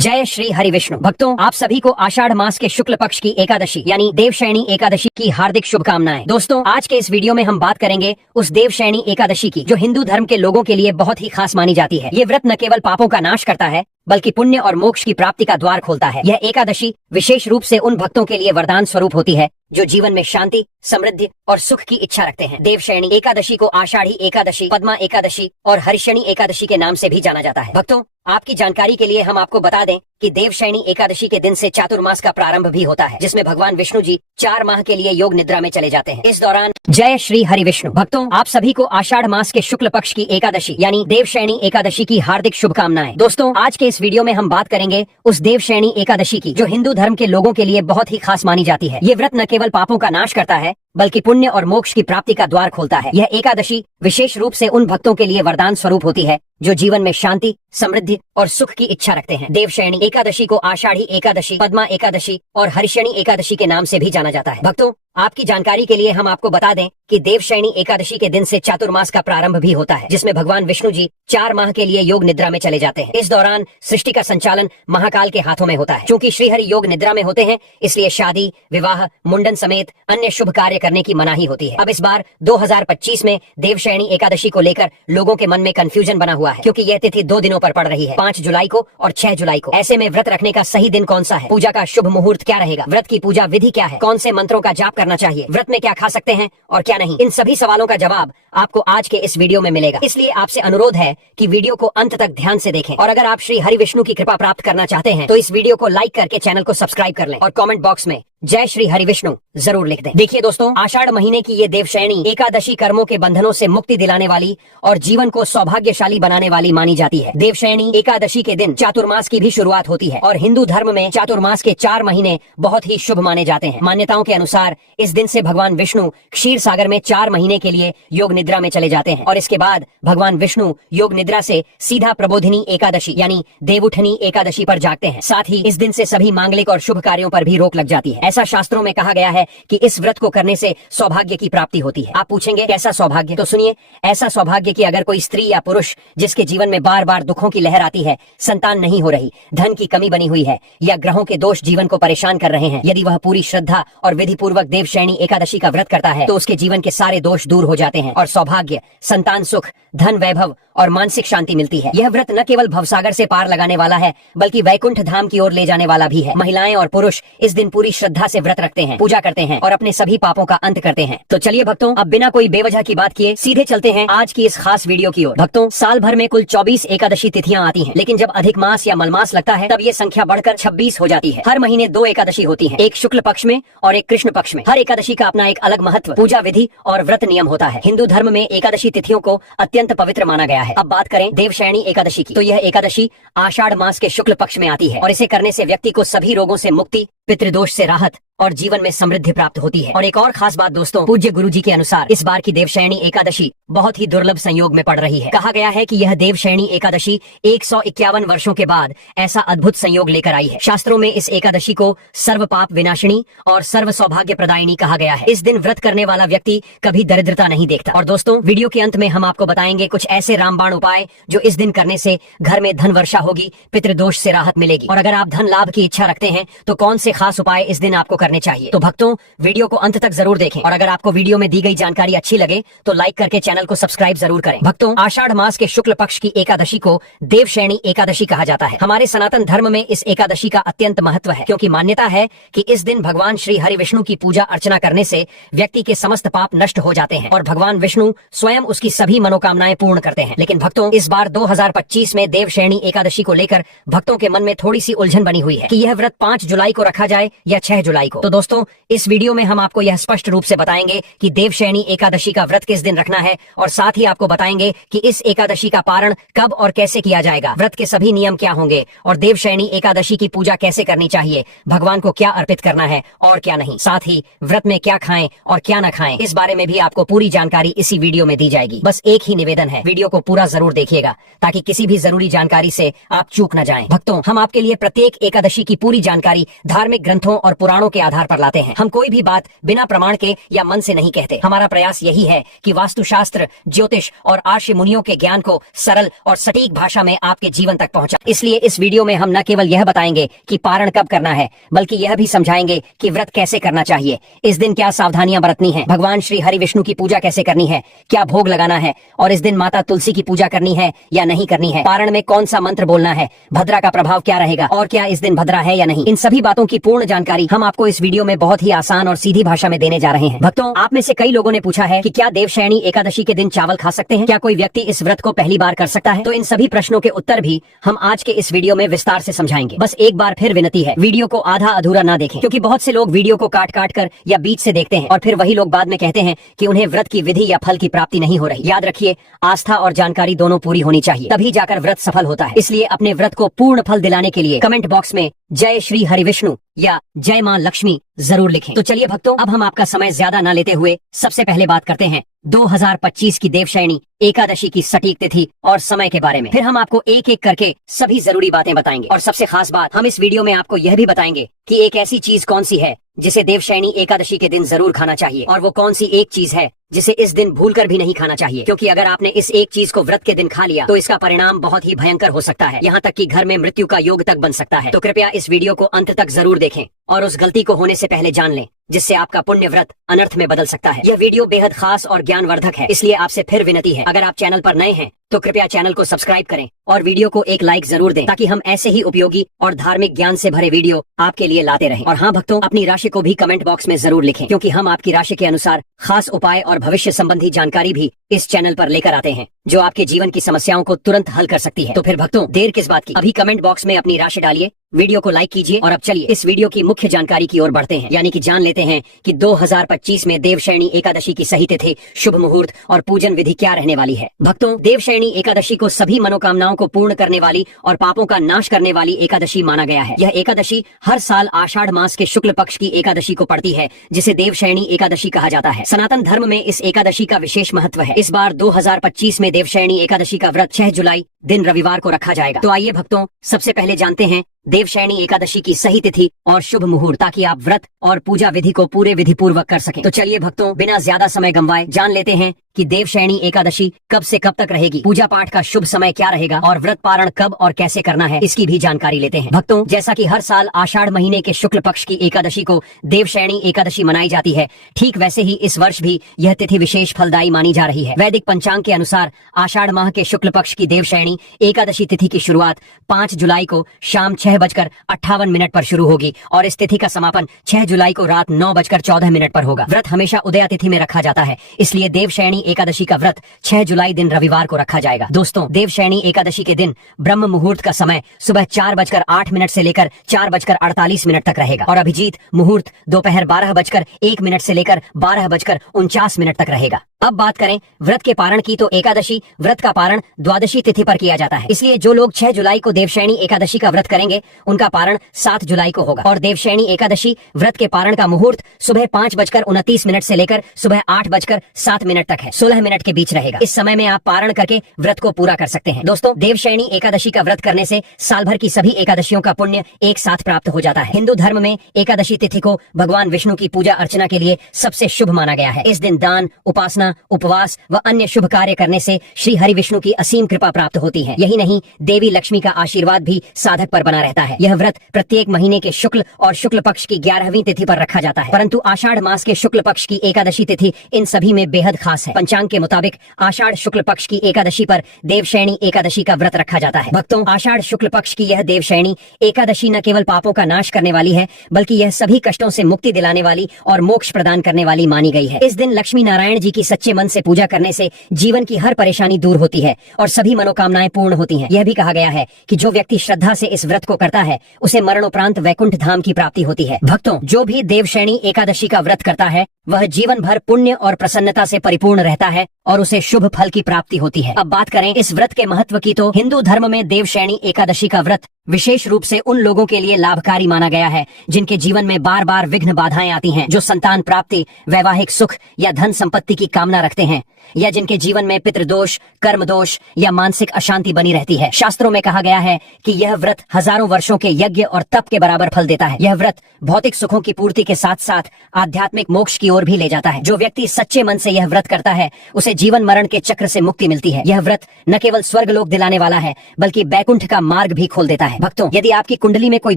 जय श्री हरि विष्णु भक्तों, आप सभी को आषाढ़ मास के शुक्ल पक्ष की एकादशी यानी देवशयनी एकादशी की हार्दिक शुभकामनाएं। दोस्तों, आज के इस वीडियो में हम बात करेंगे उस देवशयनी एकादशी की जो हिंदू धर्म के लोगों के लिए बहुत ही खास मानी जाती है। ये व्रत न केवल पापों का नाश करता है बल्कि पुण्य और मोक्ष की प्राप्ति का द्वार खोलता है। यह एकादशी विशेष रूप से उन भक्तों के लिए वरदान स्वरूप होती है जो जीवन में शांति, समृद्धि और सुख की इच्छा रखते हैं। देवशयनी एकादशी को आषाढ़ी एकादशी, पद्मा एकादशी और हरिशयनी एकादशी के नाम से भी जाना जाता है। भक्तों, आपकी जानकारी के लिए हम आपको बता दें कि देवशयनी एकादशी के दिन से चातुर्मास का प्रारंभ भी होता है, जिसमें भगवान विष्णु जी 4 माह के लिए योग निद्रा में चले जाते हैं। इस दौरान जय श्री हरि विष्णु भक्तों, आप सभी को आषाढ़ मास के शुक्ल पक्ष की एकादशी यानी देवशयनी एकादशी की हार्दिक शुभकामनाएं। दोस्तों, आज के इस वीडियो में हम बात करेंगे उस देवशयनी एकादशी की जो हिंदू धर्म के लोगों के लिए बहुत ही खास मानी जाती है। ये व्रत न केवल पापों का नाश करता है बल्कि पुण्य और मोक्ष की प्राप्ति का द्वार खोलता है। यह एकादशी विशेष रूप से उन भक्तों के लिए वरदान स्वरूप होती है जो जीवन में शांति, समृद्धि और सुख की इच्छा रखते हैं। देवशयनी एकादशी को आषाढ़ी एकादशी, पद्मा एकादशी और हरिशयनी एकादशी के नाम से भी जाना जाता है। भक्तों, आपकी जानकारी के लिए हम आपको बता दें कि देवशयनी एकादशी के दिन से चातुर्मास का प्रारंभ भी होता है, जिसमें भगवान विष्णु जी 4 माह के लिए योग निद्रा में चले जाते हैं। इस दौरान सृष्टि का संचालन महाकाल के हाथों में होता है। क्योंकि श्रीहरि योग निद्रा में होते हैं, इसलिए शादी, विवाह, मुंडन समेत अन्य शुभ कार्य करने की मनाही होती है। अब इस बार 2025 में देवशयनी एकादशी को लेकर लोगों के मन में कंफ्यूजन बना हुआ है, क्योंकि यह तिथि 2 दिनों पर पड़ रही है, 5 जुलाई को और 6 जुलाई को। ऐसे में व्रत रखने का सही दिन कौन सा है? पूजा का शुभ मुहूर्त क्या रहेगा? व्रत की पूजा विधि क्या है? कौन से मंत्रों का जाप करना चाहिए? व्रत में क्या खा सकते हैं और क्या नहीं? इन सभी सवालों का जवाब आपको आज के इस वीडियो में मिलेगा। इसलिए आपसे अनुरोध है कि वीडियो को अंत तक ध्यान से देखें, और अगर आप श्री हरि विष्णु की कृपा प्राप्त करना चाहते हैं तो इस वीडियो को लाइक करके चैनल को सब्सक्राइब कर लें और कमेंट बॉक्स में जय श्री हरि विष्णु जरूर लिख दें। देखिए दोस्तों, आषाढ़ महीने की ये देवशयनी एकादशी कर्मों के बंधनों से मुक्ति दिलाने वाली और जीवन को सौभाग्यशाली बनाने वाली मानी जाती है। देवशयनी एकादशी के दिन चातुर्मास की भी शुरुआत होती है और हिंदू धर्म में चातुर्मास के 4 महीने बहुत ही शुभ माने जाते हैं। मान्यताओं के अनुसार इस दिन से भगवान विष्णु क्षीर सागर में 4 महीने के लिए योग निद्रा में चले जाते हैं और इसके बाद भगवान विष्णु योग निद्रा से सीधा प्रबोधिनी एकादशी यानी देवउठनी एकादशी पर जागते हैं। साथ ही इस दिन से सभी मांगलिक और शुभ कार्यों पर भी रोक लग जाती है। ऐसा शास्त्रों में कहा गया है कि इस व्रत को करने से सौभाग्य की प्राप्ति होती है। आप पूछेंगे कैसा सौभाग्य? तो सुनिए, ऐसा सौभाग्य कि अगर कोई स्त्री या पुरुष जिसके जीवन में बार बार दुखों की लहर आती है, संतान नहीं हो रही, धन की कमी बनी हुई है या ग्रहों के दोष जीवन को परेशान कर रहे हैं, यदि वह पूरी श्रद्धा और विधि पूर्वक देवशयनी एकादशी का व्रत करता है तो उसके जीवन के सारे दोष दूर हो जाते हैं और सौभाग्य, संतान सुख, धन वैभव और मानसिक शांति मिलती है। यह व्रत न केवल भवसागर से पार लगाने वाला है बल्कि वैकुंठ धाम की ओर ले जाने वाला भी है। महिलाएं और पुरुष इस दिन पूरी श्रद्धा से व्रत रखते हैं, पूजा करते हैं और अपने सभी पापों का अंत करते हैं। तो चलिए भक्तों, अब बिना कोई बेवजह की बात किए सीधे चलते हैं आज की इस खास वीडियो की ओर। भक्तों, साल भर में कुल 24 एकादशी तिथियां आती हैं, लेकिन जब अधिक मास या मलमास लगता है तब ये संख्या बढ़कर 26 हो जाती है। हर महीने 2 एकादशी होती है, एक शुक्ल पक्ष में और एक कृष्ण पक्ष में। हर एकादशी का अपना एक अलग महत्व, पूजा विधि और व्रत नियम होता है। हिंदू धर्म में एकादशी तिथियों को अत्यंत पवित्र माना गया है। अब बात करें देवशयनी एकादशी की, तो यह एकादशी आषाढ़ मास के शुक्ल पक्ष में आती है और इसे करने से व्यक्ति को सभी रोगों से मुक्ति, पितृदोष से राहत और जीवन में समृद्धि प्राप्त होती है। और एक और खास बात दोस्तों, पूज्य गुरु जी के अनुसार इस बार की देवशयनी एकादशी बहुत ही दुर्लभ संयोग में पड़ रही है। कहा गया है कि यह देवशयनी एकादशी 151 वर्षों के बाद ऐसा अद्भुत संयोग लेकर आई है। शास्त्रों में इस एकादशी को सर्व पाप विनाशिनी और सर्व सौभाग्य प्रदायिनी कहा गया है। इस दिन व्रत करने वाला व्यक्ति कभी दरिद्रता नहीं देखता। और दोस्तों, वीडियो के अंत में हम आपको बताएंगे कुछ ऐसे रामबाण उपाय जो इस दिन करने से घर में धन वर्षा होगी, पितृदोष से राहत मिलेगी। और अगर आप धन लाभ की इच्छा रखते हैं तो कौन से खास उपाय इस दिन आपको करने चाहिए? तो भक्तों, वीडियो को अंत तक जरूर देखें और अगर आपको वीडियो में दी गई जानकारी अच्छी लगे तो लाइक करके चैनल को सब्सक्राइब जरूर करें। भक्तों, आषाढ़ मास के शुक्ल पक्ष की एकादशी को देवशयनी एकादशी कहा जाता है। हमारे सनातन धर्म में इस एकादशी का अत्यंत महत्व है, क्योंकि मान्यता है कि इस दिन भगवान श्री हरि विष्णु की पूजा अर्चना करने से व्यक्ति के समस्त पाप नष्ट हो जाते हैं और भगवान विष्णु स्वयं उसकी सभी मनोकामनाएं पूर्ण करते हैं। लेकिन भक्तों, इस बार 2025 में देवशयनी एकादशी को लेकर भक्तों के मन में थोड़ी सी उलझन बनी हुई है कि यह व्रत 5 जुलाई को रखा जाए या 6 जुलाई को। तो दोस्तों, इस वीडियो में हम आपको यह स्पष्ट रूप से बताएंगे कि देवशयनी एकादशी का व्रत किस दिन रखना है और साथ ही आपको बताएंगे कि इस एकादशी का पारण कब और कैसे किया जाएगा, व्रत के सभी नियम क्या होंगे और देवशयनी एकादशी की पूजा कैसे करनी चाहिए, भगवान को क्या अर्पित करना है और क्या नहीं। साथ ही व्रत में क्या खाएं और क्या न खाएं, इस बारे में भी आपको पूरी जानकारी इसी वीडियो में दी जाएगी। बस एक ही निवेदन है, वीडियो को पूरा जरूर देखिएगा ताकि किसी भी जरूरी जानकारी से आप चूक न जाएं। भक्तों, हम आपके लिए प्रत्येक एकादशी की पूरी जानकारी धार्मिक धार्मिक ग्रंथों और पुराणों के आधार पर लाते हैं। हम कोई भी बात बिना प्रमाण के या मन से नहीं कहते। हमारा प्रयास यही है कि वास्तुशास्त्र, ज्योतिष और आर्ष मुनियों के ज्ञान को सरल और सटीक भाषा में आपके जीवन तक पहुंचा। इसलिए इस वीडियो में हम न केवल यह बताएंगे कि पारण कब करना है, बल्कि यह भी समझाएंगे कि व्रत कैसे करना चाहिए, इस दिन क्या सावधानियां बरतनी है, भगवान श्री हरि विष्णु की पूजा कैसे करनी है, क्या भोग लगाना है, और इस दिन माता तुलसी की पूजा करनी है या नहीं करनी है, पारण में कौन सा मंत्र बोलना है, भद्रा का प्रभाव क्या रहेगा, और क्या इस दिन भद्रा है या नहीं। इन सभी बातों की पूर्ण जानकारी हम आपको इस वीडियो में बहुत ही आसान और सीधी भाषा में देने जा रहे हैं। भक्तों, आप में से कई लोगों ने पूछा है कि क्या देवशयनी एकादशी के दिन चावल खा सकते हैं, क्या कोई व्यक्ति इस व्रत को पहली बार कर सकता है। तो इन सभी प्रश्नों के उत्तर भी हम आज के इस वीडियो में विस्तार से समझाएंगे। बस एक बार फिर विनती है, वीडियो को आधा अधूरा ना देखें, क्योंकि बहुत से लोग वीडियो को काट काट कर या बीच से देखते हैं और फिर वही लोग बाद में कहते हैं कि उन्हें व्रत की विधि या फल की प्राप्ति नहीं हो रही। याद रखिए, आस्था और जानकारी दोनों पूरी होनी चाहिए, तभी जाकर व्रत सफल होता है। इसलिए अपने व्रत को पूर्ण फल दिलाने के लिए कमेंट बॉक्स में जय श्री हरि विष्णु या जय मां लक्ष्मी जरूर लिखें। तो चलिए भक्तों, अब हम आपका समय ज्यादा न लेते हुए सबसे पहले बात करते हैं 2025 की देवशयनी एकादशी की सटीक तिथि और समय के बारे में। फिर हम आपको एक एक करके सभी जरूरी बातें बताएंगे, और सबसे खास बात, हम इस वीडियो में आपको यह भी बताएंगे कि एक ऐसी चीज कौन सी है जिसे देवशयनी एकादशी के दिन जरूर खाना चाहिए, और वो कौन सी एक चीज है जिसे इस दिन भूलकर भी नहीं खाना चाहिए। क्योंकि अगर आपने इस एक चीज को व्रत के दिन खा लिया तो इसका परिणाम बहुत ही भयंकर हो सकता है, यहाँ तक कि घर में मृत्यु का योग तक बन सकता है। तो कृपया इस वीडियो को अंत तक जरूर देखें और उस गलती को होने से पहले जान लें जिससे आपका पुण्य व्रत अनर्थ में बदल सकता है। यह वीडियो बेहद खास और ज्ञानवर्धक है, इसलिए आपसे फिर विनती है, अगर आप चैनल पर नए हैं तो कृपया चैनल को सब्सक्राइब करें और वीडियो को एक लाइक जरूर दें, ताकि हम ऐसे ही उपयोगी और धार्मिक ज्ञान से भरे वीडियो आपके लिए लाते रहें। और हाँ भक्तों, अपनी राशि को भी कमेंट बॉक्स में जरूर लिखें, क्योंकि हम आपकी राशि के अनुसार खास उपाय और भविष्य संबंधी जानकारी भी इस चैनल पर लेकर आते हैं, जो आपके जीवन की समस्याओं को तुरंत हल कर सकती है। तो फिर भक्तों, देर किस बात की, अभी कमेंट बॉक्स में अपनी राशि डालिए, वीडियो को लाइक कीजिए, और अब चलिए इस वीडियो की मुख्य जानकारी की ओर बढ़ते हैं, यानी कि जान लेते हैं कि 2025 में देवशयनी एकादशी की सही तिथि, शुभ मुहूर्त और पूजन विधि क्या रहने वाली है। भक्तों, देवशयनी एकादशी को सभी मनोकामनाओं को पूर्ण करने वाली और पापों का नाश करने वाली एकादशी माना गया है। यह एकादशी हर साल आषाढ़ मास के शुक्ल पक्ष की एकादशी को पड़ती है, जिसे देवशयनी एकादशी कहा जाता है। सनातन धर्म में इस एकादशी का विशेष महत्व है। इस बार 2025 में देवशयनी एकादशी का व्रत 6 जुलाई दिन रविवार को रखा जाएगा। तो आइए भक्तों, सबसे पहले जानते हैं देवशयनी एकादशी की सही तिथि और शुभ मुहूर्त, ताकि आप व्रत और पूजा विधि को पूरे विधि पूर्वक कर सकें। तो चलिए भक्तों, बिना ज्यादा समय गंवाए जान लेते हैं कि देवशयनी एकादशी कब से कब तक रहेगी, पूजा पाठ का शुभ समय क्या रहेगा, और व्रत पारण कब और कैसे करना है, इसकी भी जानकारी लेते हैं। भक्तों, जैसा कि हर साल आषाढ़ महीने के शुक्ल पक्ष की एकादशी को देवशयनी एकादशी मनाई जाती है, ठीक वैसे ही इस वर्ष भी यह तिथि विशेष फलदायी मानी जा रही है। वैदिक पंचांग के अनुसार आषाढ़ माह के शुक्ल पक्ष की देवशयनी एकादशी तिथि की शुरुआत 5 जुलाई को शाम 6:58 पर शुरू होगी, और इस तिथि का समापन 6 जुलाई को रात 9:14 पर होगा। व्रत हमेशा उदया तिथि में रखा जाता है, इसलिए देवशयनी एकादशी का व्रत 6 जुलाई दिन रविवार को रखा जाएगा। दोस्तों, देवशयनी एकादशी के दिन ब्रह्म मुहूर्त का समय सुबह 4:08 से लेकर 4:48 तक रहेगा, और अभिजीत मुहूर्त दोपहर 12:01 से लेकर 12:49 तक रहेगा। अब बात करें व्रत के पारण की, तो एकादशी व्रत का पारण द्वादशी तिथि पर किया जाता है, इसलिए जो लोग 6 जुलाई को देवशयनी एकादशी का व्रत करेंगे उनका पारण 7 जुलाई को होगा। और देवशयनी एकादशी व्रत के पारण का मुहूर्त सुबह 5:29 से लेकर सुबह 8:07 तक है, 16 मिनट के बीच रहेगा। इस समय में आप पारण करके व्रत को पूरा कर सकते हैं। दोस्तों, देवशयनी एकादशी का व्रत करने से साल भर की सभी एकादशियों का पुण्य एक साथ प्राप्त हो जाता है। हिंदू धर्म में एकादशी तिथि को भगवान विष्णु की पूजा अर्चना के लिए सबसे शुभ माना गया है। इस दिन दान, उपासना, उपवास व अन्य शुभ कार्य करने से श्री हरि विष्णु की असीम कृपा प्राप्त होती है। यही नहीं, देवी लक्ष्मी का आशीर्वाद भी साधक पर बना रहता है। यह व्रत प्रत्येक महीने के शुक्ल और शुक्ल पक्ष की 11वीं तिथि पर रखा जाता है, परंतु आषाढ़ मास के शुक्ल पक्ष की एकादशी तिथि इन सभी में बेहद खास है। पंचांग के मुताबिक आषाढ़ शुक्ल पक्ष की एकादशी पर देवशयनी एकादशी का व्रत रखा जाता है। भक्तों, आषाढ़ शुक्ल पक्ष की यह देवशयनी एकादशी न केवल पापों का नाश करने वाली है, बल्कि यह सभी कष्टों से मुक्ति दिलाने वाली और मोक्ष प्रदान करने वाली मानी गई है। इस दिन लक्ष्मी नारायण जी की सच्चे मन से पूजा करने से जीवन की हर परेशानी दूर होती है और सभी मनोकामनाएं पूर्ण होती हैं। यह भी कहा गया है कि जो व्यक्ति श्रद्धा से इस व्रत को करता है उसे मरणोपरांत वैकुंठ धाम की प्राप्ति होती है। भक्तों, जो भी देवशयनी एकादशी का व्रत करता है वह जीवन भर पुण्य और प्रसन्नता से परिपूर्ण रहता है और उसे शुभ फल की प्राप्ति होती है। अब बात करें इस व्रत के महत्व की, तो हिंदू धर्म में देवशयनी एकादशी का व्रत विशेष रूप से उन लोगों के लिए लाभकारी माना गया है जिनके जीवन में बार बार विघ्न बाधाएं आती हैं, जो संतान प्राप्ति, वैवाहिक सुख या धन संपत्ति की कामना कामना रखते हैं या जिनके जीवन में पितृदोष, कर्म दोष या मानसिक अशांति बनी रहती है। शास्त्रों में कहा गया है कि यह व्रत हजारों वर्षों के यज्ञ और तप के बराबर फल देता है। यह व्रत भौतिक सुखों की पूर्ति के साथ साथ आध्यात्मिक मोक्ष की ओर भी ले जाता है। जो व्यक्ति सच्चे मन से यह व्रत करता है उसे जीवन मरण के चक्र से मुक्ति मिलती है। यह व्रत न केवल स्वर्ग लोक दिलाने वाला है बल्कि बैकुंठ का मार्ग भी खोल देता है। भक्तों, यदि आपकी कुंडली में कोई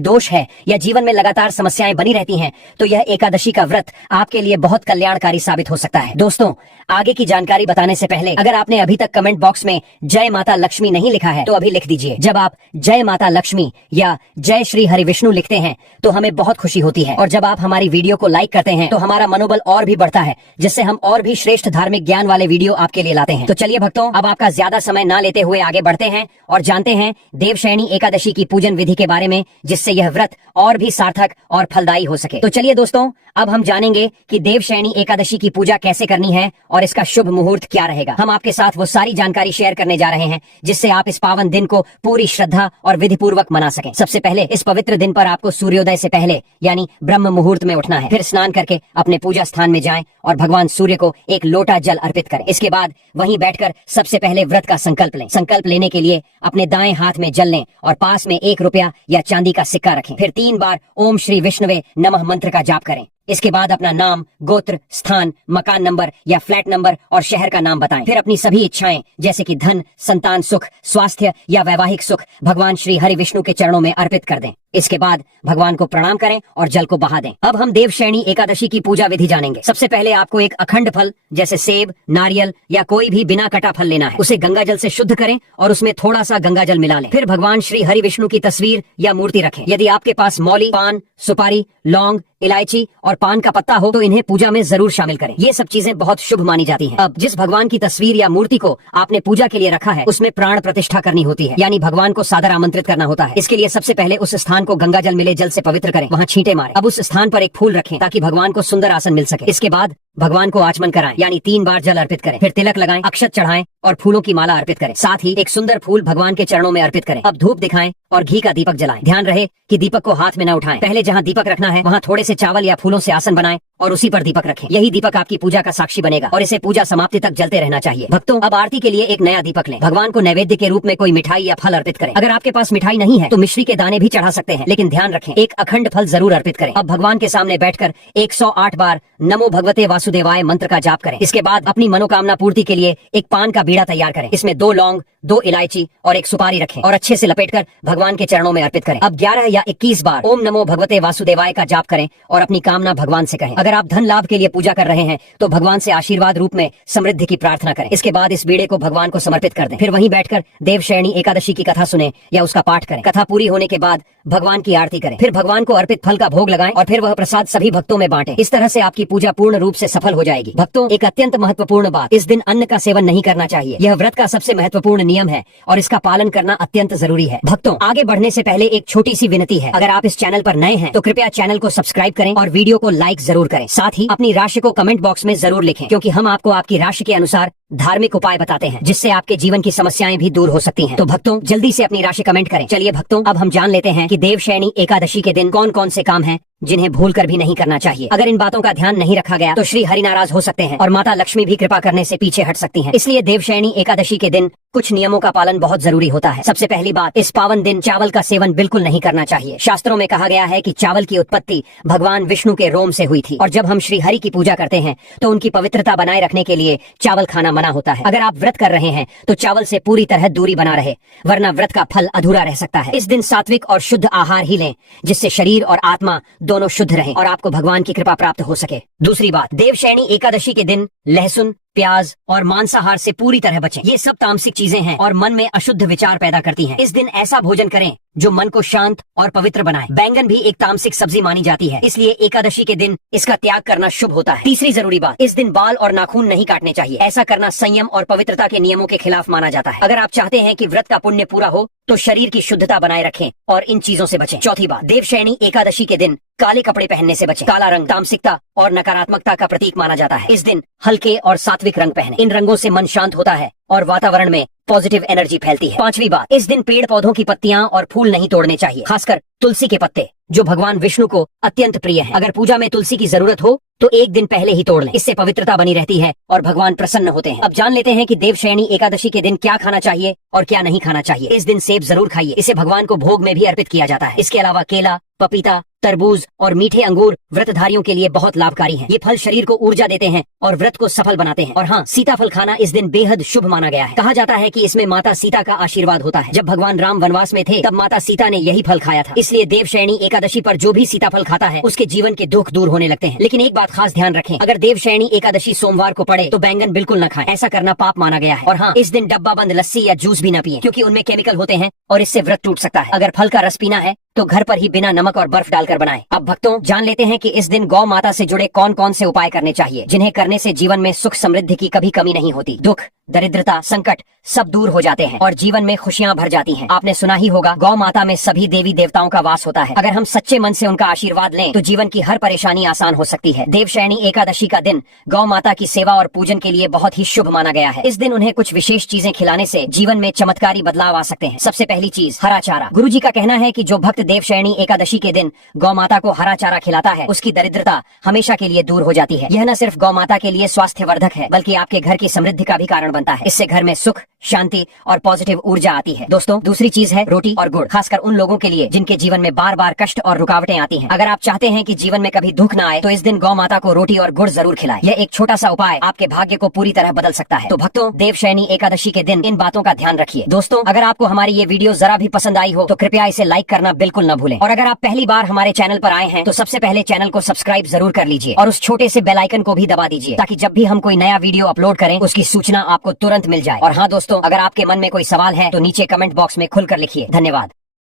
दोष है या जीवन में लगातार समस्याएं बनी रहती हैं, तो यह एकादशी का व्रत आपके लिए बहुत कल्याणकारी साबित हो सकता है। दोस्तों, आगे की जानकारी बताने से पहले अगर आपने अभी तक कमेंट बॉक्स में जय माता लक्ष्मी नहीं लिखा है तो अभी लिख दीजिए। जब आप जय माता लक्ष्मी या जय श्री हरि विष्णु लिखते हैं तो हमें बहुत खुशी होती है, और जब आप हमारी वीडियो को लाइक करते हैं तो हमारा मनोबल और भी बढ़ता है, जिससे हम और भी श्रेष्ठ धार्मिक ज्ञान वाले वीडियो आपके लिए लाते हैं। तो चलिए भक्तों, अब आपका ज्यादा समय ना लेते हुए आगे बढ़ते हैं और जानते हैं देवशयनी एकादशी की पूजन विधि के बारे में, जिससे यह व्रत और भी सार्थक और फलदायी हो सके। तो चलिए दोस्तों, अब हम जानेंगे कि देवशयनी एकादशी की पूजा कैसे करनी है और इसका शुभ मुहूर्त क्या रहेगा। हम आपके साथ वो सारी जानकारी शेयर करने जा रहे हैं जिससे आप इस पावन दिन को पूरी श्रद्धा और विधि पूर्वक मना सकें। सबसे पहले इस पवित्र दिन पर आपको सूर्योदय से पहले यानी ब्रह्म मुहूर्त में उठना है। फिर स्नान करके अपने पूजा स्थान में जाएं और भगवान सूर्य को एक लोटा जल अर्पित करें। इसके बाद वहीं बैठकर सबसे पहले व्रत का संकल्प लें। संकल्प लेने के लिए अपने दाएं हाथ में जल लें और पास में 1 रुपया या चांदी का सिक्का रखें। फिर 3 बार ओम श्री विष्णुवे नमः मंत्र का जाप करें। इसके बाद अपना नाम, गोत्र, स्थान, मकान नंबर या फ्लैट नंबर और शहर का नाम बताएं। फिर अपनी सभी इच्छाएं जैसे कि धन, संतान सुख, स्वास्थ्य या वैवाहिक सुख भगवान श्री हरि विष्णु के चरणों में अर्पित कर दें। इसके बाद भगवान को प्रणाम करें और जल को बहा दें। अब हम देवशयनी एकादशी की पूजा विधि जानेंगे। सबसे पहले आपको एक अखंड फल जैसे सेब, नारियल या कोई भी बिना कटा फल लेना है। उसे गंगा जल से शुद्ध करें और उसमें थोड़ा सा गंगा जल मिला लें। फिर भगवान श्री हरि विष्णु की तस्वीर या मूर्ति रखें। यदि आपके पास मौली, पान, सुपारी, लौंग, इलायची और पान का पत्ता हो तो इन्हें पूजा में जरूर शामिल करें। ये सब चीजें बहुत शुभ मानी जाती हैं। अब जिस भगवान की तस्वीर या मूर्ति को आपने पूजा के लिए रखा है उसमें प्राण प्रतिष्ठा करनी होती है, यानी भगवान को सादर आमंत्रित करना होता है। इसके लिए सबसे पहले उस स्थान को गंगा जल मिले जल से पवित्र करें, वहाँ छींटे मारें। अब उस स्थान पर एक फूल रखें ताकि भगवान को सुंदर आसन मिल सके। इसके बाद भगवान को आचमन कराएं, यानी 3 बार जल अर्पित करें। फिर तिलक लगाएं, अक्षत चढ़ाएं और फूलों की माला अर्पित करें। साथ ही एक सुंदर फूल भगवान के चरणों में अर्पित करें। अब धूप दिखाएं और घी का दीपक जलाएं। ध्यान रहे कि दीपक को हाथ में न उठाएं। पहले जहाँ दीपक रखना है वहाँ थोड़े से चावल या फूलों से आसन बनाएं और उसी पर दीपक रखें। यही दीपक आपकी पूजा का साक्षी बनेगा और इसे पूजा समाप्ति तक जलते रहना चाहिए। भक्तों, अब आरती के लिए एक नया दीपक लें। भगवान को नैवेद्य के रूप में कोई मिठाई या फल अर्पित करें। अगर आपके पास मिठाई नहीं है तो मिश्री के दाने भी चढ़ा सकते हैं, लेकिन ध्यान रखें एक अखंड फल जरूर अर्पित करें। अब भगवान के सामने बैठकर 108 बार नमो भगवते वासुदेवाय मंत्र का जाप करें। इसके बाद अपनी मनोकामना पूर्ति के लिए एक पान का बीड़ा तैयार करें। इसमें 2 लौंग, 2 इलायची और 1 सुपारी रखें और अच्छे से लपेटकर भगवान के चरणों में अर्पित करें। अब 11 या 21 बार ओम नमो भगवते वासुदेवाय का जाप करें और अपनी कामना भगवान से कहें। अगर आप धन लाभ के लिए पूजा कर रहे हैं तो भगवान से आशीर्वाद रूप में समृद्धि की प्रार्थना करें। इसके बाद इस बीड़े को भगवान को समर्पित कर दें। फिर वहीं बैठकर देवशयनी एकादशी की कथा सुने या उसका पाठ करें। कथा पूरी होने के बाद भगवान की आरती करें। फिर भगवान को अर्पित फल का भोग लगाएं और फिर वह प्रसाद सभी भक्तों में बांटें। इस तरह से आपकी पूजा पूर्ण रूप से सफल हो जाएगी। भक्तों, एक अत्यंत महत्वपूर्ण बात, इस दिन अन्न का सेवन नहीं करना चाहिए। यह व्रत का सबसे महत्वपूर्ण नियम है और इसका पालन करना अत्यंत जरूरी है। भक्तों, आगे बढ़ने से पहले एक छोटी सी विनती है। अगर आप इस चैनल पर नए हैं तो कृपया चैनल को सब्सक्राइब करें और वीडियो को लाइक जरूर करें। साथ ही अपनी राशि को कमेंट बॉक्स में जरूर लिखें, क्योंकि हम आपको आपकी राशि के अनुसार धार्मिक उपाय बताते हैं जिससे आपके जीवन की समस्याएं भी दूर हो सकती हैं। तो भक्तों, जल्दी से अपनी राशि कमेंट करें। चलिए भक्तों, अब हम जान लेते हैं कि देवशयनी एकादशी के दिन कौन कौन से काम हैं जिन्हें भूलकर भी नहीं करना चाहिए। अगर इन बातों का ध्यान नहीं रखा गया तो श्री हरि नाराज हो सकते हैं और माता लक्ष्मी भी कृपा करने से पीछे हट सकती हैं। इसलिए देवशयनी एकादशी के दिन कुछ नियमों का पालन बहुत जरूरी होता है। सबसे पहली बात, इस पावन दिन चावल का सेवन बिल्कुल नहीं करना चाहिए। शास्त्रों में कहा गया है कि चावल की उत्पत्ति भगवान विष्णु के रोम से हुई थी और जब हम श्री हरि की पूजा करते हैं तो उनकी पवित्रता बनाए रखने के लिए चावल खाना मना होता है। अगर आप व्रत कर रहे हैं तो चावल से पूरी तरह दूरी बना रहे, वरना व्रत का फल अधूरा रह सकता है। इस दिन सात्विक और शुद्ध आहार ही लें जिससे शरीर और आत्मा दोनों शुद्ध रहें और आपको भगवान की कृपा प्राप्त हो सके। दूसरी बात, देवशयनी एकादशी के दिन लहसुन, प्याज और मांसाहार से पूरी तरह बचें। ये सब तामसिक चीजें हैं और मन में अशुद्ध विचार पैदा करती हैं। इस दिन ऐसा भोजन करें जो मन को शांत और पवित्र बनाए। बैंगन भी एक तामसिक सब्जी मानी जाती है, इसलिए एकादशी के दिन इसका त्याग करना शुभ होता है। तीसरी जरूरी बात, इस दिन बाल और नाखून नहीं काटने चाहिए। ऐसा करना संयम और पवित्रता के नियमों के खिलाफ माना जाता है। अगर आप चाहते हैं कि व्रत का पुण्य पूरा हो तो शरीर की शुद्धता बनाए रखें और इन चीजों से बचें। चौथी बात, देवशयनी एकादशी के दिन काले कपड़े पहनने से बचें। काला रंग तामसिकता और नकारात्मकता का प्रतीक माना जाता है। इस दिन हल्के और सात्विक रंग पहने। इन रंगों से मन शांत होता है और वातावरण में पॉजिटिव एनर्जी फैलती है। पांचवी बात, इस दिन पेड़ पौधों की पत्तियां और फूल नहीं तोड़ने चाहिए, खासकर तुलसी के पत्ते जो भगवान विष्णु को अत्यंत प्रिय है। अगर पूजा में तुलसी की जरूरत हो तो एक दिन पहले ही तोड़ लें, इससे पवित्रता बनी रहती है और भगवान प्रसन्न होते हैं। अब जान लेते हैं कि देवशयनी एकादशी के दिन क्या खाना चाहिए और क्या नहीं खाना चाहिए। इस दिन सेब जरूर खाइए, इसे भगवान को भोग में भी अर्पित किया जाता है। इसके अलावा केला, पपीता, तरबूज और मीठे अंगूर व्रतधारियों के लिए बहुत लाभकारी हैं। ये फल शरीर को ऊर्जा देते हैं और व्रत को सफल बनाते हैं। और हाँ, सीताफल खाना इस दिन बेहद शुभ माना गया है। कहा जाता है कि इसमें माता सीता का आशीर्वाद होता है। जब भगवान राम वनवास में थे तब माता सीता ने यही फल खाया था, इसलिए देवशयनी एकादशी पर जो भी सीताफल खाता है उसके जीवन के दुख दूर होने लगते हैं। लेकिन एक बात खास ध्यान रखें, अगर देवशयनी एकादशी सोमवार को पड़े तो बैंगन बिल्कुल न खाएं, ऐसा करना पाप माना गया है। और हाँ, इस दिन डब्बा बंद लस्सी या जूस भी न पिए, क्योंकि उनमें केमिकल होते हैं और इससे व्रत टूट सकता है। अगर फल का रस पीना है तो घर पर ही बिना नमक और बर्फ डालकर बनाएं। अब भक्तों, जान लेते हैं कि इस दिन गौ माता से जुड़े कौन कौन से उपाय करने चाहिए, जिन्हें करने से जीवन में सुख समृद्धि की कभी कमी नहीं होती। दुख, दरिद्रता, संकट सब दूर हो जाते हैं और जीवन में खुशियां भर जाती हैं। आपने सुना ही होगा, गौ माता में सभी देवी देवताओं का वास होता है। अगर हम सच्चे मन से उनका आशीर्वाद लें तो जीवन की हर परेशानी आसान हो सकती है। देवशयनी एकादशी का दिन गौ माता की सेवा और पूजन के लिए बहुत ही शुभ माना गया है। इस दिन उन्हें कुछ विशेष चीजें खिलाने से जीवन में चमत्कारी बदलाव आ सकते हैं। सबसे पहली चीज, हरा चारा। गुरु जी का कहना है कि जो भक्त देवशयनी एकादशी के दिन गौ माता को हरा चारा खिलाता है उसकी दरिद्रता हमेशा के लिए दूर हो जाती है। यह न सिर्फ गौ माता के लिए स्वास्थ्यवर्धक है बल्कि आपके घर की समृद्धि का भी कारण बनता है। इससे घर में सुख, शांति और पॉजिटिव ऊर्जा आती है। दोस्तों, दूसरी चीज है रोटी और गुड़, खासकर उन लोगों के लिए जिनके जीवन में बार बार कष्ट और रुकावटें आती हैं। अगर आप चाहते हैं कि जीवन में कभी दुख न आए तो इस दिन गौ माता को रोटी और गुड़ जरूर खिलाएं। यह एक छोटा सा उपाय आपके भाग्य को पूरी तरह बदल सकता है। तो भक्तों, देवशयनी एकादशी के दिन इन बातों का ध्यान रखिए। दोस्तों, अगर आपको हमारी ये वीडियो जरा भी पसंद आई हो तो कृपया इसे लाइक करना बिल्कुल न भूलें। और अगर आप पहली बार हमारे चैनल पर आए हैं तो सबसे पहले चैनल को सब्सक्राइब जरूर कर लीजिए और उस छोटे से बेल आइकन को भी दबा दीजिए, ताकि जब भी हम कोई नया वीडियो अपलोड करें उसकी सूचना आपको तुरंत मिल जाए। और हाँ दोस्तों, अगर आपके मन में कोई सवाल है तो नीचे कमेंट बॉक्स में खुलकर लिखिए। धन्यवाद।